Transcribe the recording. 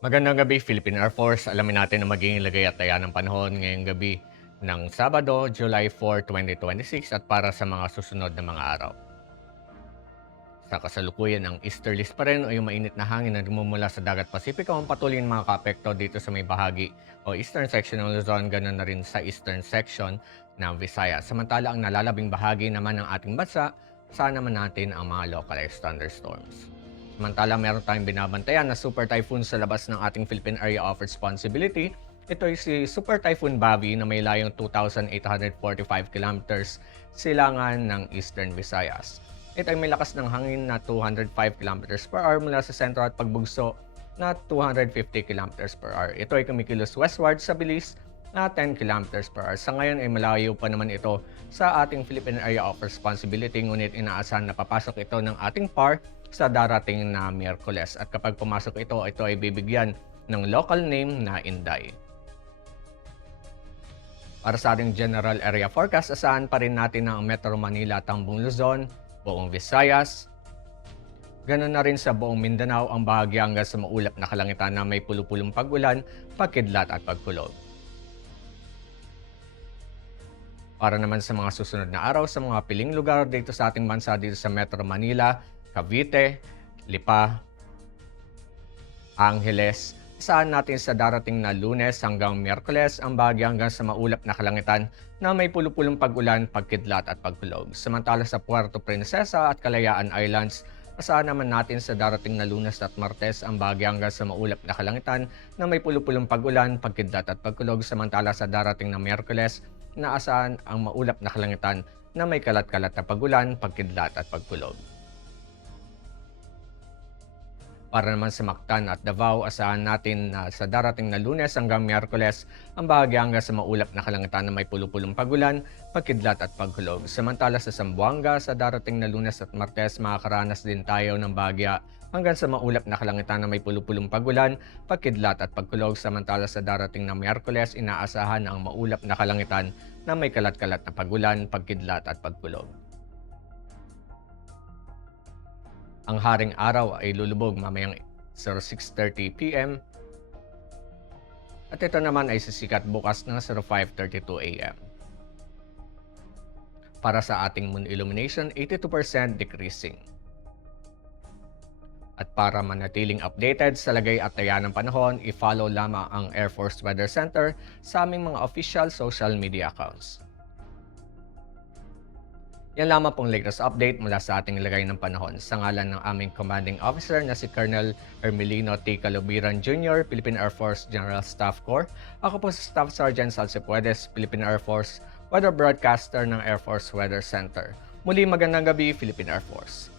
Magandang gabi, Philippine Air Force. Alamin natin ang magiging lagay at taya ng panahon ngayong gabi ng Sabado, July 4, 2026 at para sa mga susunod na mga araw. Sa kasalukuyan, ang easterlies pa rin o yung mainit na hangin na dumumula sa dagat Pasipiko ang patuloy na makaka-apekto dito sa may bahagi o eastern section ng Luzon, ganoon na rin sa eastern section ng Visayas. Samantala, ang nalalabing bahagi naman ng ating bansa, saan naman natin ang mga localized thunderstorms. Samantala, meron tayong binabantayan na super typhoon sa labas ng ating Philippine Area of Responsibility. Ito ay si Super Typhoon Bavi na may layong 2,845 kilometers silangan ng Eastern Visayas. Ito ay may lakas ng hangin na 205 kilometers per hour mula sa sentro at pagbugso na 250 kilometers per hour. Ito ay kumikilos westward sa bilis na 10 kilometers per hour. Sa ngayon ay malayo pa naman ito sa ating Philippine Area of Responsibility, ngunit inaasahan na papasok ito ng ating PAR sa darating na Miyerkules. At kapag pumasok ito ay bibigyan ng local name na Inday. Para sa ating general area forecast, asahan pa rin natin ang Metro Manila, Tambong Luzon, buong Visayas, ganoon na rin sa buong Mindanao ang bahagi hanggang sa maulap na kalangitan na may pulupulong pag-ulan, pagkidlat at pagkulog. Para naman sa mga susunod na araw sa mga piling lugar dito sa ating bansa dito sa Metro Manila, Cavite, Lipa, Angeles, saan natin sa darating na Lunes hanggang Miyerkules ang bahagi hanggang sa maulap na kalangitan na may pulupulong pag-ulan, pagkidlat at pagkulog. Samantala sa Puerto Princesa at Kalayaan Islands, asahan naman natin sa darating na Lunes at Martes ang bahagi hanggang sa maulap na kalangitan na may pulupulong pag-ulan, pagkidlat at pagkulog. Samantala sa darating na Miyerkules, naasahan ang maulap na kalangitan na may kalat-kalat na pag-ulan, pagkidlat at pagkulog. Para naman sa Mactan at Davao, asahan natin na sa darating na Lunes hanggang Miyerkules ang bahagi hanggang sa maulap na kalangitan na may pulupulong pag-ulan, pagkidlat at pagkulog. Samantala sa Zamboanga, sa darating na Lunes at Martes, makakaranas din tayo ng bahagya hanggang sa maulap na kalangitan na may pulupulong pag-ulan, pagkidlat at pagkulog. Samantala sa darating na Miyerkules, inaasahan ang maulap na kalangitan na may kalat-kalat na pag-ulan, pagkidlat at pagkulog. Ang haring araw ay lulubog mamayang 06:30 PM at ito naman ay sisikat bukas ng 05:32 AM. Para sa ating moon illumination, 82% decreasing. At para manatiling updated sa lagay at taya ng panahon, i-follow lamang ang Air Force Weather Center sa aming mga official social media accounts. Yan lamang pong latest update mula sa ating lagay ng panahon. Sa ngalan ng aming commanding officer na si Colonel Hermelino T. Calubiran Jr., Philippine Air Force General Staff Corps, ako po si Staff Sergeant Salcepuedes, Philippine Air Force Weather Broadcaster ng Air Force Weather Center. Muli magandang gabi, Philippine Air Force.